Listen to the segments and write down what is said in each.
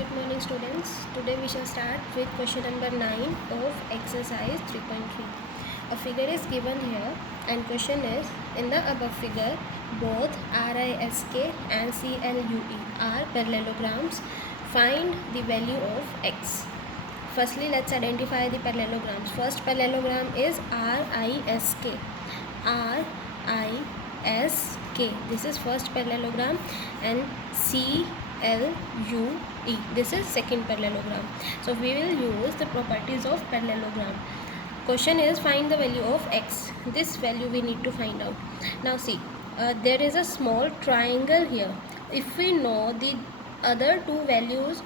Good morning students. Today we shall start with question number 9 of exercise 3.3. A figure is given here and question is, in the above figure both RISK and CLUE are parallelograms. Find the value of x. Firstly, let's identify the parallelograms. First parallelogram is RISK. RISK. This is first parallelogram, and CLUE. This is second parallelogram. So we will use the properties of parallelogram. Question is, find the value of x. This value we need to find out. Now see, there is a small triangle here. If we know the other two values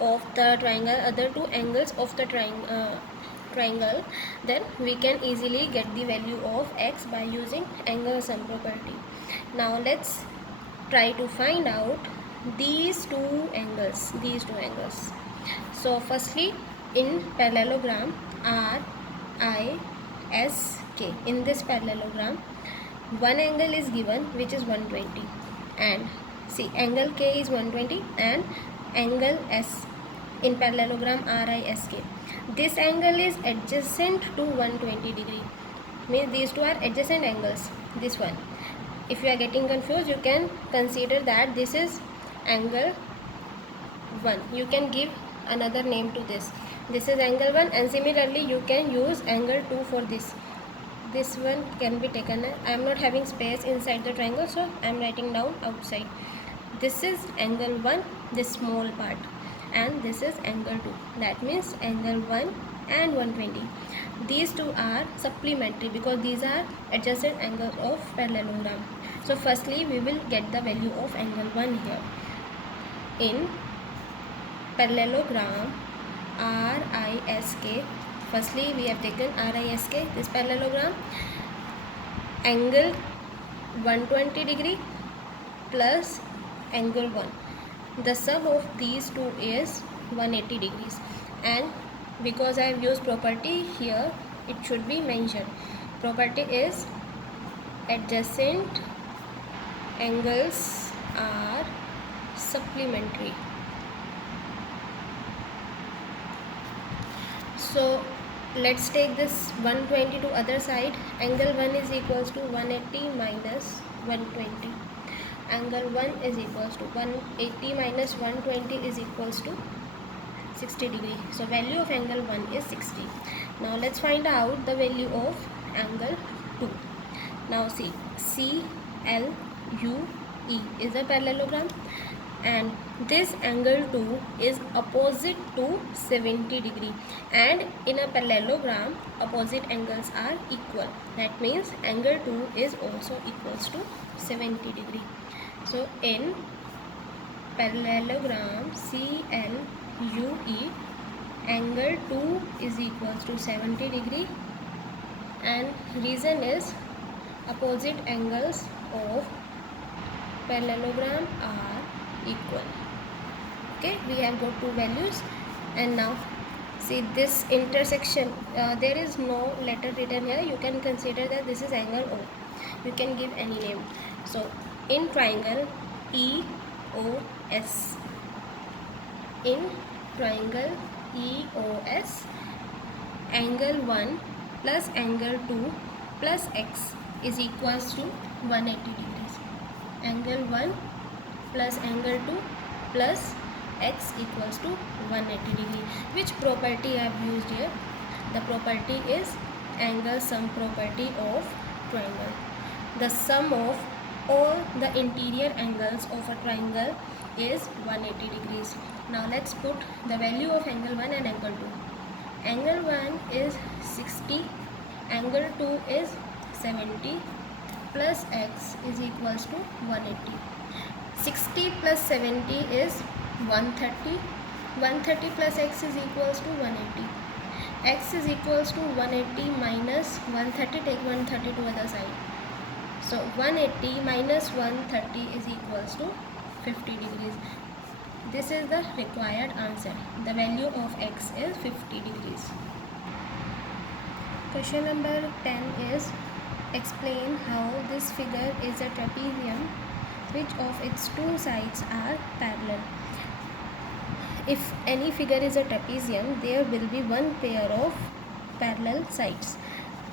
of the triangle, other two angles of the triangle, then we can easily get the value of x by using angle sum property. Now let's try to find out these two angles. So firstly, in parallelogram RISK, in this parallelogram one angle is given which is 120, and see, angle K is 120 and angle S in parallelogram RISK. This angle is adjacent to 120 degree, means these two are adjacent angles. This one, if you are getting confused, you can consider that this is angle 1. You can give another name to this. This is angle 1, and similarly you can use angle 2 for this. This one can be taken. I am not having space inside the triangle, so I am writing down outside. This is angle 1, this small part, and this is angle 2. That means angle 1 and 120. These two are supplementary because these are adjacent angles of parallelogram. So firstly we will get the value of angle 1 here. In parallelogram RISK, firstly we have taken RISK, this parallelogram, angle 120 degree plus angle 1. The sum of these two is 180 degrees, and because I have used property here, it should be mentioned. Property is adjacent angles are supplementary. So let's take this 120 to other side. Angle 1 is equals to 180 minus 120. Angle 1 is equals to 180 minus 120 is equals to 60 degree. So value of angle 1 is 60. Now let's find out the value of angle 2. Now see, CLUE is a parallelogram, and this angle 2 is opposite to 70 degree, and in a parallelogram opposite angles are equal. That means angle 2 is also equals to 70 degree. So in parallelogram CLUE, angle 2 is equals to 70 degree, and reason is opposite angles of parallelogram are equal. Okay, we have got two values. And now see this intersection, there is no letter written here. You can consider that this is angle O. You can give any name. So in triangle EOS, in triangle EOS, angle 1 plus angle 2 plus x is equals to 180 degrees. Angle 1 plus angle 2 plus x equals to 180 degree. Which property I have used here? The property is angle sum property of triangle. The sum of all the interior angles of a triangle is 180 degrees. Now let's put the value of angle 1 and angle 2. Angle 1 is 60, angle 2 is 70, plus x is equals to 180. 60 plus 70 is 130. 130 plus x is equals to 180. X is equals to 180 minus 130. Take 130 to other side. So 180 minus 130 is equals to 50 degrees. This is the required answer. The value of x is 50 degrees. Question number 10 is, explain how this figure is a trapezium, which of its two sides are parallel. if any figure is a trapezium, there will be one pair of parallel sides.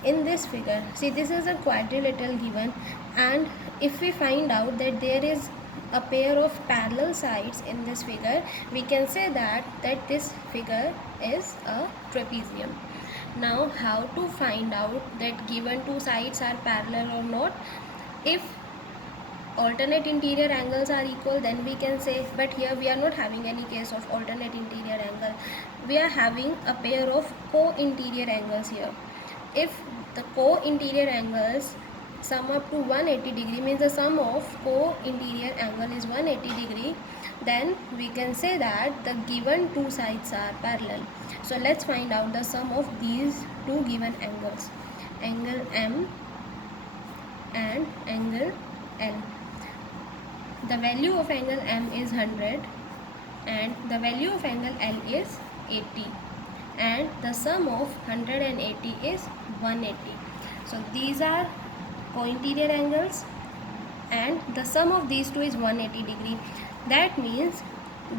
In this figure, see, this is a quadrilateral given, and if we find out that there is a pair of parallel sides in this figure, we can say that this figure is a trapezium. Now, how to find out that given two sides are parallel or not? If alternate interior angles are equal, then we can say, but here we are not having any case of alternate interior angle. We are having a pair of co-interior angles here. If the co-interior angles sum up to 180 degree, means the sum of co-interior angle is 180 degree, then we can say that the given two sides are parallel. So let's find out the sum of these two given angles, angle M and angle L. The value of angle M is 100 and the value of angle L is 80, and the sum of 100 and 80 is 180. So these are co-interior angles and the sum of these two is 180 degree. That means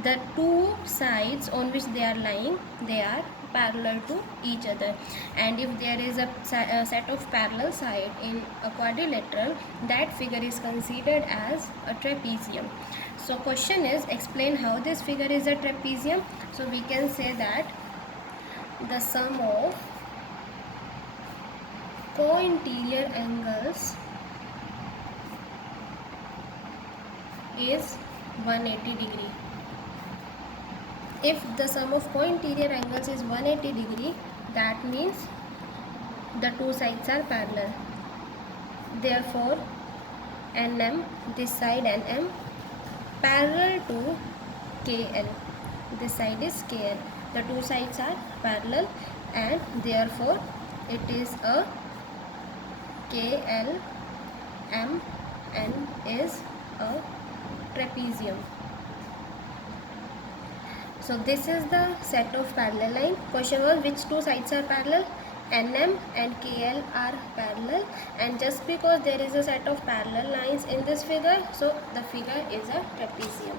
the two sides on which they are lying, they are parallel to each other, and if there is a set of parallel side in a quadrilateral, that figure is considered as a trapezium. So question is, explain how this figure is a trapezium. So we can say that the sum of co-interior angles is 180 degree. If the sum of co-interior angles is 180 degree, that means the two sides are parallel. Therefore, NM, this side NM, parallel to KL. This side is KL. The two sides are parallel, and therefore it is a KL M N is a trapezium. So this is the set of parallel line. Question was, which two sides are parallel? NM and KL are parallel, and just because there is a set of parallel lines in this figure, so the figure is a trapezium.